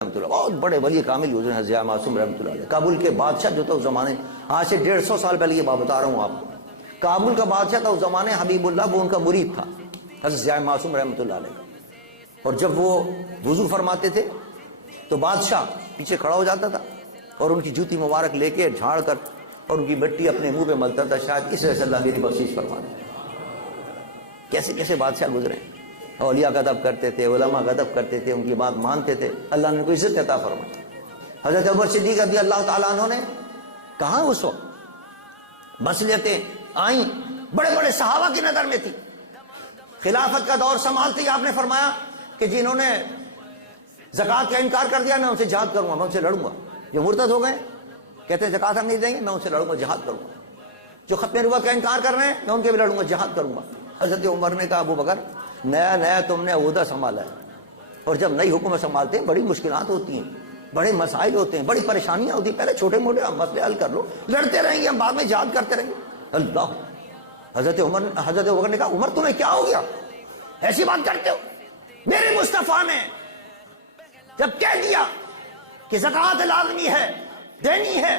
رحمۃ اللہ بہت بڑے ولی کامل حضرت حضرت معصوم رحمۃ اللہ علیہ، کابل کے بادشاہ جو تھا اس زمانے، آج سے 150 سال پہلے یہ بات بتا رہا ہوں آپ کو، کابل کا بادشاہ تھا اس زمانے حبیب اللہ، وہ ان کا مرید تھا حضرت ضیاء معصوم رحمۃ اللہ علیہ، اور جب وہ وضو فرماتے تھے تو بادشاہ پیچھے کھڑا ہو جاتا تھا اور ان کی جوتی مبارک لے کے جھاڑ کر اور ان کی مٹی اپنے منہ پہ ملتا تھا، شاید اس وجہ سے اللہ میری بخشش فرما دے۔ کیسے کیسے بادشاہ گزرے، اولیاء کا ادب کرتے تھے، علماء کا ادب کرتے تھے، ان کی بات مانتے تھے، اللہ نے ان کو عزت عطا فرمائی۔ حضرت عمر صدیق رضی اللہ تعالیٰ عنہ نے کہاں اس وقت مصلحتیں آئیں، بڑے بڑے صحابہ کی نظر میں تھی، خلافت کا دور سنبھالتے ہی آپ نے فرمایا کہ جنہوں نے زکوٰۃ کا انکار کر دیا میں ان سے جہاد کروں گا، میں ان سے لڑوں گا۔ جو مرتد ہو گئے کہتے ہیں زکوٰۃ ہم نہیں دیں گے، میں ان سے لڑوں گا، جہاد کروں گا۔ جو ختم نبوت کا انکار کر رہے ہیں میں ان کے بھی لڑوں گا، جہاد کروں گا۔ حضرت عمر نے کہا ابو بکر نیا نیا تم نے عہدہ سنبھالا ہے، اور جب نئی حکومت سنبھالتے ہیں بڑی مشکلات ہوتی ہیں، بڑے مسائل ہوتے ہیں، بڑی پریشانیاں ہوتی ہیں، پہلے چھوٹے موٹے مسئلے حل کر لو، لڑتے رہیں گے ہم بعد میں جہاد کرتے رہیں گے۔ اللہ، حضرت عمر نے کہا عمر تمہیں کیا ہو گیا، ایسی بات کرتے ہو؟ میرے مصطفیٰ نے جب کہہ دیا کہ زکوٰۃ لازمی ہے، دینی ہے،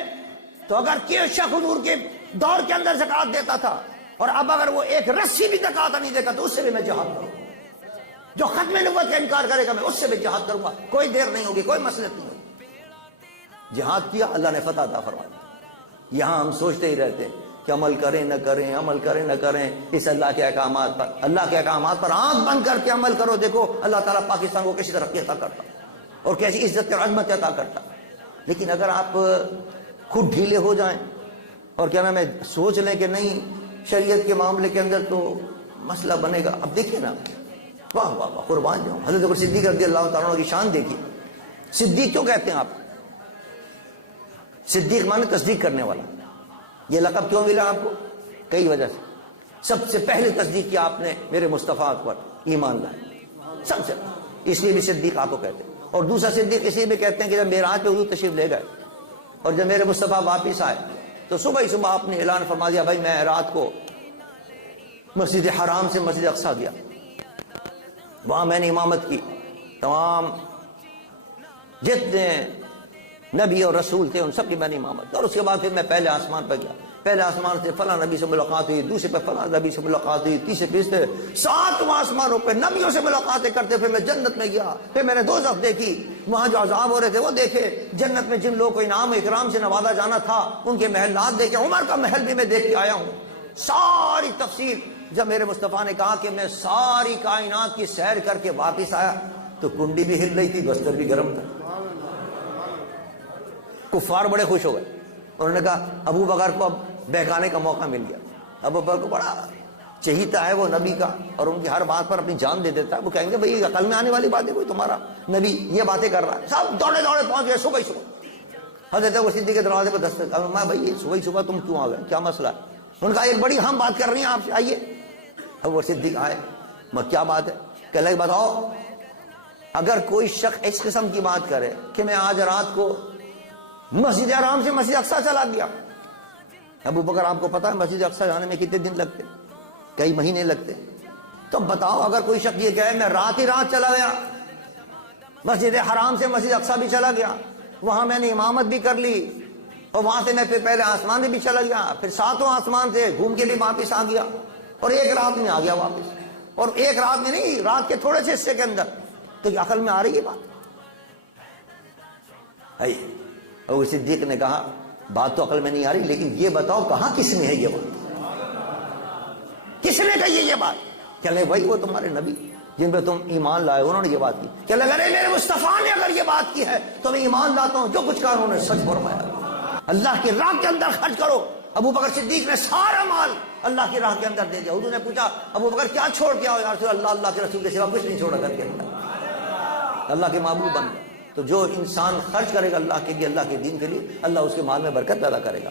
تو اگر کوئی شخص حضور کے دور کے اندر زکوٰۃ دیتا تھا اور اب اگر وہ ایک رسی بھی زکوٰۃ نہیں دے گا تو اس سے بھی میں جہاد کروں گا، جو ختم نبوت کا انکار کرے گا میں اس سے بھی جہاد کروں گا، کوئی دیر نہیں ہوگی، کوئی مصلحت نہیں ہوگی۔ جہاد کیا، اللہ نے فتح عطا فرمائی۔ یہاں ہم سوچتے ہی رہتے ہیں کہ عمل کریں نہ کریں، عمل کریں نہ کریں، اس اللہ کے احکامات پر، اللہ کے احکامات پر آنکھ بند کر کے عمل کرو، دیکھو اللہ تعالیٰ پاکستان کو کیسی ترقی عطا کرتا اور کیسی عزت اور عظمت عطا کرتا۔ لیکن اگر آپ خود ڈھیلے ہو جائیں اور کیا نام ہے سوچ لیں کہ نہیں شریعت کے معاملے کے اندر تو مسئلہ بنے گا، اب دیکھیں نا، واہ واہ واہ، قربان جاؤں، حضرت صدیق رضی اللہ تعالیٰ عنہ کی شان دیکھیے۔ صدیق کیوں کہتے ہیں آپ؟ صدیق مانے تصدیق کرنے والا۔ یہ لقب کیوں ملا آپ کو؟ کئی وجہ سے۔ سب سے پہلے تصدیق کیا آپ نے میرے مصطفیٰ پر، ایمان لائے، سب سے اس لیے بھی صدیق آپ کو کہتے ہیں۔ اور دوسرا صدیق اس لیے بھی کہتے ہیں کہ جب معراج پہ حضور تشریف لے گئے اور جب میرے مصطفیٰ واپس آئے تو صبح ہی صبح آپ نے اعلان فرما دیا بھائی میں رات کو مسجد حرام سے مسجد اقصیٰ گیا، وہاں میں نے امامت کی، تمام جتنے نبی اور رسول تھے ان سب کی میں نے امامت، اور اس کے بعد پھر میں پہلے آسمان پہ گیا، پہلے آسمان سے فلاں نبی سے ملاقات ہوئی، دوسرے پہ فلاں نبی سے ملاقات ہوئی، تیسرے پہ ساتواں آسمانوں پہ نبیوں سے ملاقاتیں کرتے، پھر میں جنت میں گیا، پھر میں نے دوزخ دیکھی، وہاں جو عذاب ہو رہے تھے وہ دیکھے، جنت میں جن لوگوں کو انعام و اکرام سے نوازا جانا تھا ان کے محلات دیکھے، عمر کا محل بھی میں دیکھ کے آیا ہوں۔ ساری تفصیل جب میرے مصطفیٰ نے کہا کہ میں ساری کائنات کی سیر کر کے واپس آیا تو کنڈی بھی ہل رہی تھی، بستر بھی گرم تھا۔ کفار بڑے خوش ہو گئے، انہوں نے کہا ابو بکر کو اب بہکانے کا موقع مل گیا۔ ابو بکر کو بڑا چہیتا ہے وہ نبی کا اور ان کی ہر بات پر اپنی جان دے دیتا ہے، وہ کہیں گے بھائی عقل میں آنے والی بات ہے، کوئی تمہارا نبی یہ باتیں کر رہا ہے۔ سب دوڑے دوڑے پہنچ گئے صبح ہی صبح، حضرت ابو صدیق کے دروازے پہ دستک، میں بھائی صبح ہی صبح تم کیوں آ گئے، کیا مسئلہ ہے؟ ان کا ایک بڑی ہم بات کر رہی ہیں آپ سے، آئیے۔ ابو صدیق آئے، کیا بات ہے؟ کہ لگے بتاؤ، اگر کوئی شخص اس قسم کی بات کرے کہ میں آج رات کو مسجد حرام سے مسجد اقصیٰ چلا گیا، ابو بکر آپ کو پتا ہے مسجد اقصیٰ جانے میں کتنے دن لگتے، کئی مہینے لگتے، تو بتاؤ اگر کوئی شخص یہ کہے میں رات ہی رات چلا گیا، مسجد حرام سے مسجد اقصیٰ بھی چلا گیا، وہاں میں نے امامت بھی کر لی اور وہاں سے میں پھر پہلے آسمان سے بھی چلا گیا، پھر ساتوں آسمان سے گھوم کے بھی واپس آ گیا اور ایک رات میں آ گیا واپس، اور ایک رات میں نہیں، رات کے تھوڑے سے حصے کے اندر، تو یہ عقل میں آ رہی ہے بات؟ ابو صدیق نے کہا بات تو عقل میں نہیں آ رہی، لیکن یہ بتاؤ کہاں کس نے ہے یہ بات، کس نے کہی ہے یہ بات؟ چلے بھائی وہ تمہارے نبی جن پہ تم ایمان لائے انہوں نے یہ بات کی، کہ اگر میرے مصطفیٰ نے اگر یہ بات کی ہے تو میں ایمان لاتا ہوں، جو کچھ کہا انہوں نے سچ فرمایا، اللہ کی راہ کے اندر خرچ کرو۔ ابو بکر صدیق نے سارا مال اللہ کی راہ کے اندر دے دیا۔ حضور نے پوچھا ابو بکر کیا چھوڑ کے آؤ؟ یا رسول اللہ، اللہ کے رسول کے سوا کچھ نہیں چھوڑا کر کے اللہ کے محبوب بن گئے۔ تو جو انسان خرچ کرے گا اللہ کے لیے، اللہ کے دین کے لیے، اللہ اس کے مال میں برکت پیدا کرے گا۔